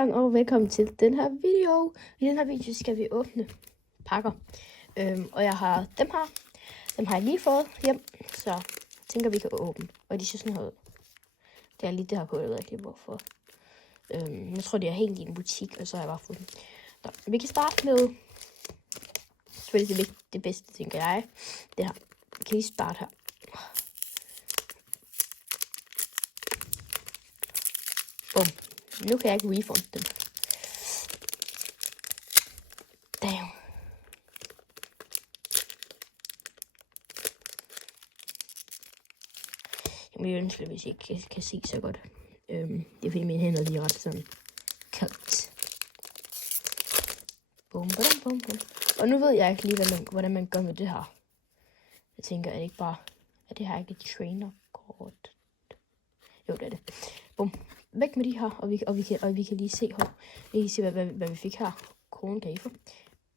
sammen, og velkommen til den her video. I den her video skal vi åbne pakker. Og jeg har dem her. Dem har jeg lige fået hjem, så jeg tænker, vi kan åbne. Og de ser sådan her ud. Det er lige det her på, jeg ved ikke lige hvorfor. Jeg tror, det er hængt i en butik, og så har jeg bare fået dem. Så, vi kan starte med, selvfølgelig det bedste, tænker jeg. Det her. Vi kan lige starte her. Bum. Nu kan jeg ikke refund dem. Damn. Jeg vil ønske, hvis I ikke kan se så godt. Det er fordi mine hænder lige er ret sådan koldt. Bum, bum, bum, bum. Og nu ved jeg ikke lige, hvordan man gør med det her. Jeg tænker, er det ikke bare... Er det her ikke et trainerkort? Jo, det er det. Bum. Væk med de her, og vi kan lige se her. Vi kan se, hvad vi fik her. Kronegave.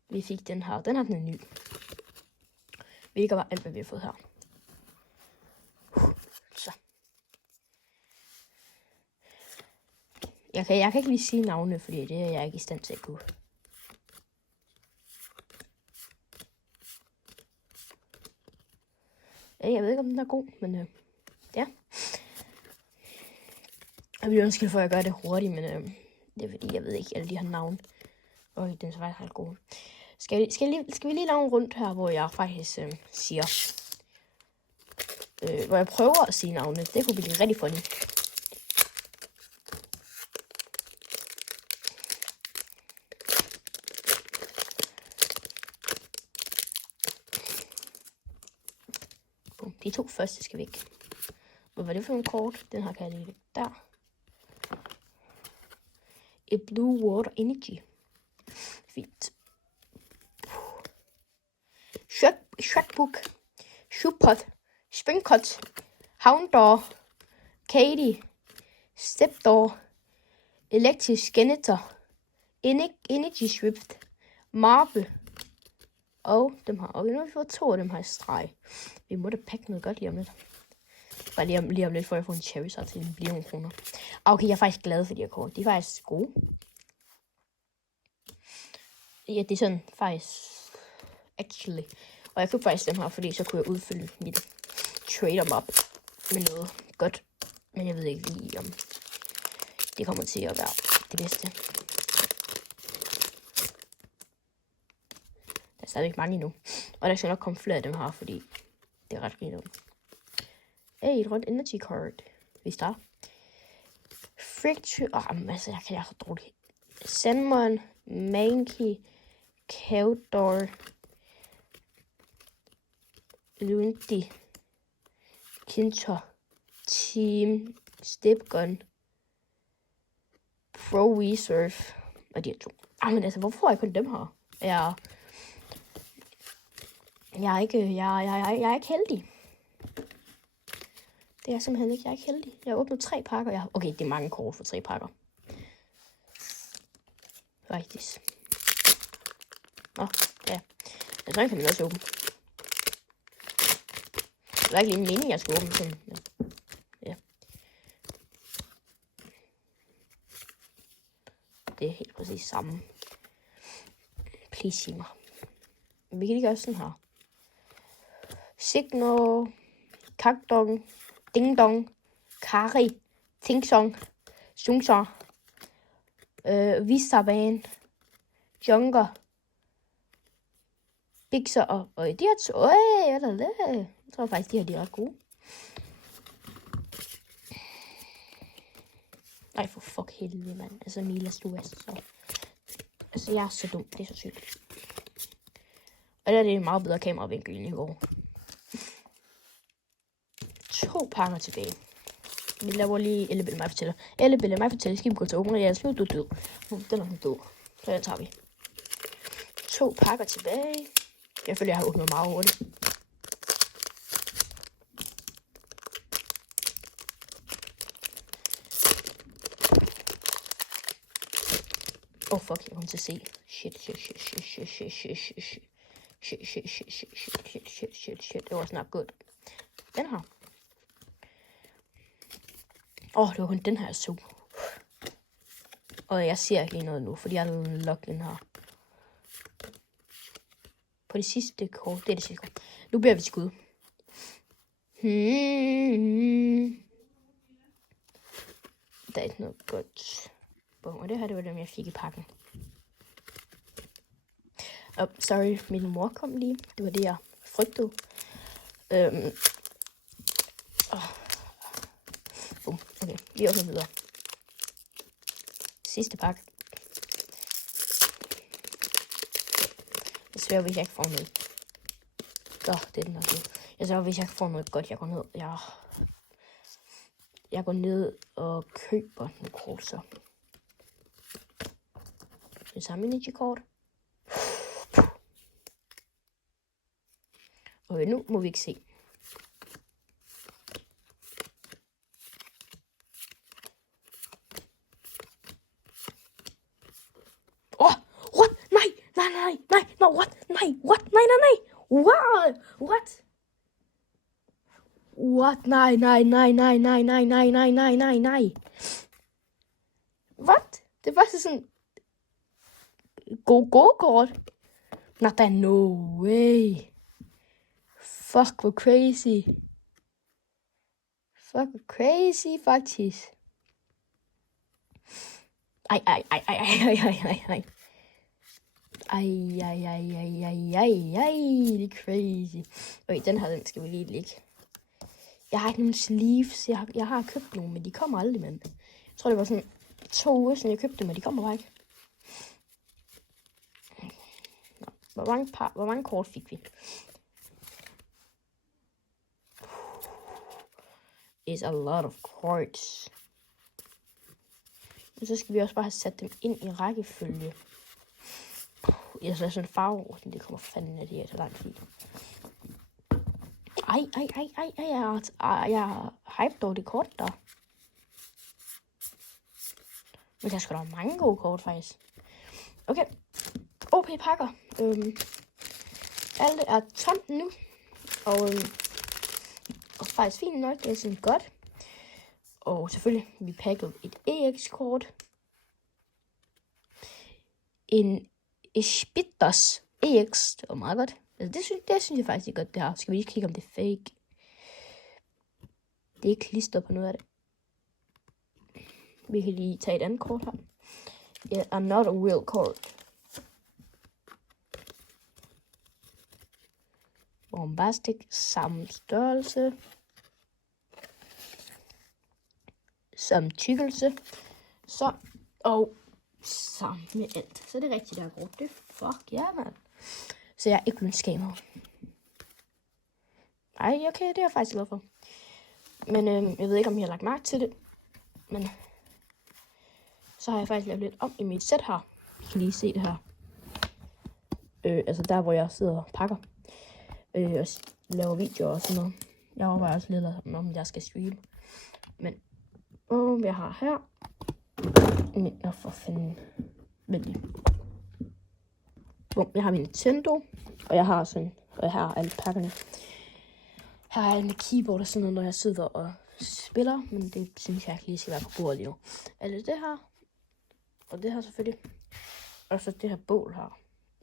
Vi fik den her. Den er ny. Vi kan bare alt, hvad vi har fået her. Så. Jeg kan ikke lige sige navne, fordi det er jeg ikke i stand til at kunne. Jeg ved ikke, om den er god, men ja. Jeg vil ønske for, at jeg gør det hurtigt, men det er fordi, jeg ved ikke alle de her navne. Og den er faktisk ret god. Skal vi lige lave en rundt her, hvor jeg faktisk siger... hvor jeg prøver at sige navne. Det kunne blive rigtig funny. De to første skal væk. Hvad var det for en kort? Den her kan jeg lige der. Et Blue Water Energy. Fint. Shredbook. Shoepot. Springcut. Houndor. Katie. Stepdor. Electric Genetor. Energy Swift. Marble. Og dem her. Og nu har vi fået 2 af dem her i streg. Vi må da pakke noget godt lige om lidt. Bare lige om lidt, for at få en Charizard til 1 million kroner. Okay, jeg er faktisk glad for de her kort. De er faktisk gode. Ja, det er sådan faktisk... Actually. Og jeg købte faktisk dem her, fordi så kunne jeg udfylde mit trade op med noget godt. Men jeg ved ikke lige, om det kommer til at være det bedste. Der er stadigvæk mange endnu. Og der skal nok komme flere af dem her, fordi det er ret fint. Hey, et rundt energy card. Vi starter. Fricture. Altså, jeg kan så dårligt. Sandmon, Mankey, Cawdor, Lundy, Kinter, Team, Stepgun, Pro Reserve. Og de her 2. Men altså, hvorfor er jeg kun dem her? Jeg er ikke heldig. Det er simpelthen ikke. Jeg er ikke heldig. Jeg har åbnet 3 pakker. Okay, det er mange kort for 3 pakker. Faktisk. Nå, ja. Jeg tror ikke, kan man også åbne. Det var ikke lige meningen, jeg skulle åbne sådan. Ja. Det er helt præcis samme. Please sig mig. Vi kan lige gøre sådan her. Signal, Kakdong, Ding Dong, Kari, Tingsong, Sungsong, Visaban, Junker, Bixer og de her 2. Jeg tror faktisk, de er ret gode. Nej, for fuck helvede, mand. Altså, Milas, du er så... Altså, jeg er så dum. Det er så sygt. Og der er det en meget bedre kameravinkel end i går. 2 pakker tilbage. Vi laver lige Ellebille mig fortæller. Ellebille mig fortæller. Skal vi gå til åbner? Ja, så du død. Den er død. Så den tager vi. 2 pakker tilbage. Jeg føler, jeg har åbnet meget hurtigt. Fuck, jeg kommer til at se. Shit. It was not good. Den her. Det var kun den her, jeg så. Og jeg ser ikke lige noget nu, fordi jeg har logget ind her. På det sidste kort. Det er det sidste kort. Nu bliver vi skud. Der er ikke noget godt. Bum, og det her, det var dem, jeg fik i pakken. Sorry, min mor kom lige. Det var det, jeg frygtede. Bum, okay, vi åbner videre. Sidste pakke. Jeg svær, hvis jeg ikke får noget. Det er den her. Jeg svær, hvis jeg ikke får noget godt, jeg går ned. Jeg går ned og køber nogle kort, så. Det samme energy-kort. Okay, nu må vi ikke se. What? Nej, no, what? Nej, what? Nej. What? Nej. What? Det var sådan go-kort. No way. Fuck, hvor crazy. Faktisk. Ej. Det er crazy. Okay, den skal vi lige lægge. Jeg har ikke nogen sleeves. Jeg har købt nogle, men de kommer aldrig, mand. Jeg tror, det var sådan 2 uger siden, jeg købte dem, men de kommer bare ikke. Hvor mange kort fik vi? It's a lot of cards. Og så skal vi også bare have sat dem ind i rækkefølge. Jeg så sådan en farveorden, det kommer fandme af det her så lang tid. Jeg er hyped over det kort der. Men der skal da mange gode kort faktisk. Okay. OP pakker. Alt er tomt nu. Og faktisk fint nok, det er sådan godt. Og selvfølgelig, vi pakkede et EX-kort. En Spitters EX, det var meget godt. Altså, det synes jeg faktisk er godt, det her. Skal vi lige kigge, om det er fake? Det er ikke klister på noget af det. Vi kan lige tage et andet kort her. Yeah, another real card. Bombastic, samme størrelse. Samme tykkelse. Så, og sammen med alt. Så det er rigtigt, der er godt. Det fuck ja, man. Så jeg er ikke blevet skamet. Ej, okay, det er jeg faktisk glad for. Men jeg ved ikke, om jeg har lagt mærke til det. Men så har jeg faktisk lavet lidt om i mit sæt her. I kan lige se det her. Altså der, hvor jeg sidder og pakker. Og laver videoer og sådan noget. Jeg overvejer også lidt, om jeg skal streame. Men jeg har her. Men for fanden. Vent lige. Jeg har min Nintendo. Og jeg har sådan. Og jeg har alle pakkerne. Her er alle med keyboard og sådan noget, når jeg sidder og spiller. Men det synes jeg ikke lige skal være på bordet lige nu. Altså det her. Og det her selvfølgelig. Og så det her bål her.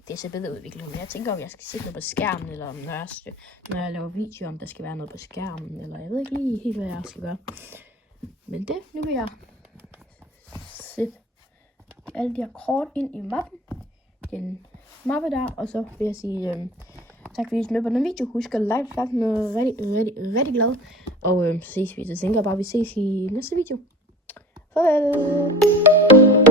Det ser bedre udviklet, men jeg tænker, om jeg skal sætte noget på skærmen, eller om når jeg laver video, om der skal være noget på skærmen, eller jeg ved ikke lige helt, hvad jeg skal gøre. Men nu vil jeg sætte alle de her kort ind i mappen. Den mappe der, og så vil jeg sige tak fordi I så med på den video. Husk at like, faktisk noget rigtig glad. Og så ses vi, så tænker jeg bare, at vi ses i næste video. Farvel!